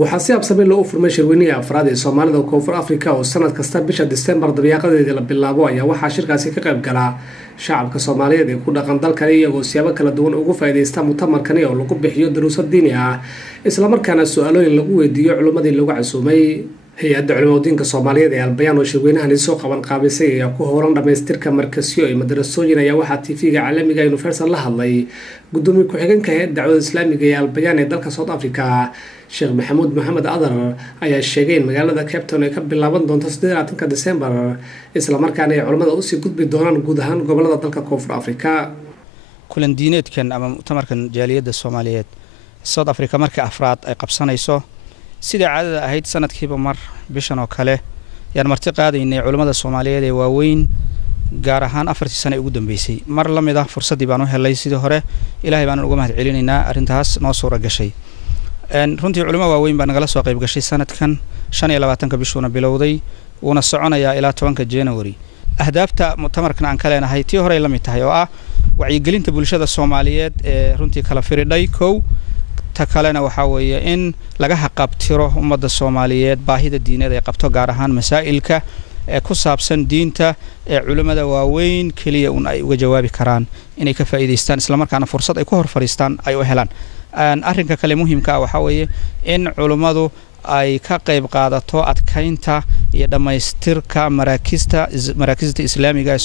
waxaa si absame loo furmay shirweynaha afraad ee Soomaalida Koonfur Afrika oo sanad kasta bisha December dabiiqadeeda la bilaabo ayaa waxaa shirkaasi ka qayb gala shacabka Soomaaliyeed ee ku dhaqan dalkan iyagoo siyaabo kala duwan uga faa'iideysta mutamarkan oo lagu bixiyo daruusad diini ah isla markaana su'aalooyin lagu weydiiyo culimadii lagu casuumay hay'adda culimada Soomaaliyeed ee Albayaan oo shirweynahan soo qaban qaabisay ayaa ku howlan dhameystirka markasyo iyo madrasooyin ayaa waxaa TV-ga caalamiga Universal la hadlay gudoomiye ku-xigeenka hay'adda dacwada Islaamiga ee Albayaan ee dalka South Africa Sheikh Maxamuud Maxamed Adar ayaa sheegay in magaalada Cape Town ay ka bilaaban doonto 18 December isla markaana ay culimada u sii gudbi doonaan guud ahaan gobolada dalka Koonfur Afrika kulan diineedkan ama mutamarkan jaaliyadda Soomaaliyeed South Africa markii afraad ay qabsanayso sida caadada ahayd sanadkiiba mar bishan oo kale yaan marti qaadaynay culimada Soomaaliyeed ee waaweyn gaar ahaan 4 sano ugu dambeysay mar la mid ah fursadii baan u helay sidii hore Ilaahay baan uga mahad celinaynaa arintaas noo soo ragashay runtii culimada waaweyn baan nagala soo qayb gashay sanadkan 25 bishuna bilowday una soconaya ilaa 10 January ahdaafta mutamarkan aan ka leenahay tii hore la mid tahay oo ah wacyigelinta bulshada Soomaaliyeed ee runtii kala firidhay kalena waxa weeye in laga haqabtiro ummadda Soomaaliyeed baahida diineed ay qabto gaar ahaan masaa'ilka ee ku saabsan diinta ee culimada waaweyn kaliya ay uga jawaabi karaan inay ka faa'iideystaan isla markaana fursad ay ku hor fariistaan ay u helaan arrinka kale muhiimka ah waxa weeye in culimadu ay ka qayb qaadato adkaynta iyo dhameystirka maraakista islaamiga ee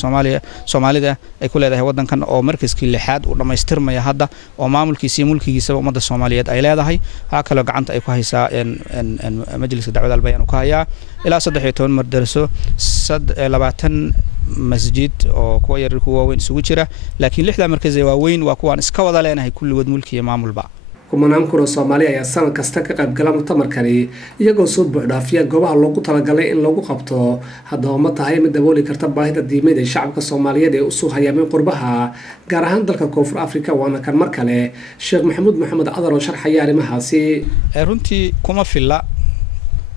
Soomaalida ay ku leedahay wadankan oo markaskii lixaad uu dhameystirmaya hadda oo maamulkiisa iyo mulkigiisa ummadda Soomaaliyeed ay leedahay waxa kale gacanta ay ku haysaa majliska dacwada Albayaan ku haya ilaa 13 madraso 20 masjid oo kuwa yar kuwa waaweyn isugu jira laakiin lixda markaz ee waaweyn waa kuwan iska wada leenahay kulligood mulki iyo maamulba kumanaan kun oo Soomaali ayaa sanad kasta ka qayb gala mutamarkani iyagoo soo buuxdhaafiya goobaha loogu talagalay in lagu qabto haddaba ma tahay mid dabooli karta baahida diimeed ee shacabka Soomaaliyeed ee u soo hayaamay qurbaha gaar ahaan dalka Koonfur Afrika waana kan mar kale Sheikh Maxamuud Maxamed Adar oo sharxaya arrimahaasi runtii kuma filla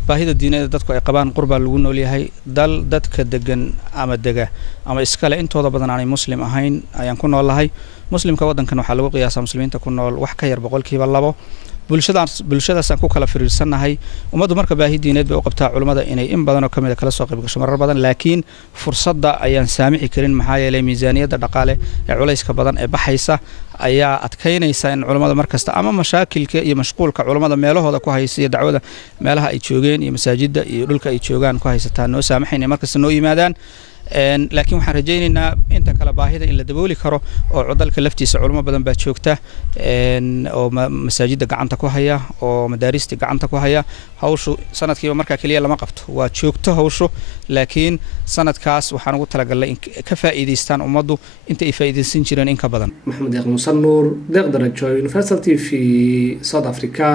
baahida diineed dadku ay qabaan qurba lagu nool yahay dal dadka degan ama dega ama iskale intooda badan aanay muslim ahayn ayaan ku noolahay muslimka wadankan waxa lagu qiyaasaa muslimiinta ku nool wax ka yar 2% bulshadaas aan ku kala firiirsanahay umadu marka baahi diineed bay u qabtaa culimada inay in badan oo kamid ah kala soo qayb gasho marar badan laakiin fursadda ayaan saamici karin maxaa yeelay miisaaniyada dhaqaale ee culayska badan ee baxaysa ayaa adkaynaysa in culimada markasta ama mashaakilka iyo mashquulka culimada meelahooda ku haysiya dacwada meelaha ay joogeen iyo masaajida iyo dhulka ay joogaan ku haysataan noo saamaxayna markasta noo yimaadaan laakiin waxaan rajaynaynaa inta kala baahida in la dabooli karo oo dalka laftiisa culimo badan baa joogta oo masaajida gacanta ku haya oo madaarista gacanta ku haya hawshu sanadkiiba marka kaliya lama qabto waa joogto hawshu laakiin sanadkaas waxaan ugu talagalay in ka faa'iideystaan ummaddu inta ay faa'iideysan jireen in ka badan Maxamed Musannuur deeq darajo Universal TV South Africa